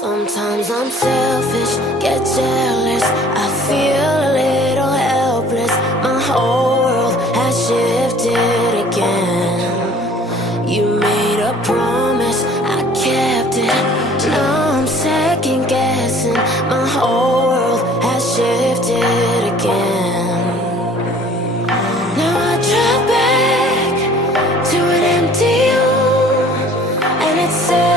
Sometimes I'm selfish, get jealous. I feel a little helpless. My whole world has shifted again. You made a promise, I kept it. Now I'm second guessing. My whole world has shifted again. Now I drive back to an empty room, and it's sad.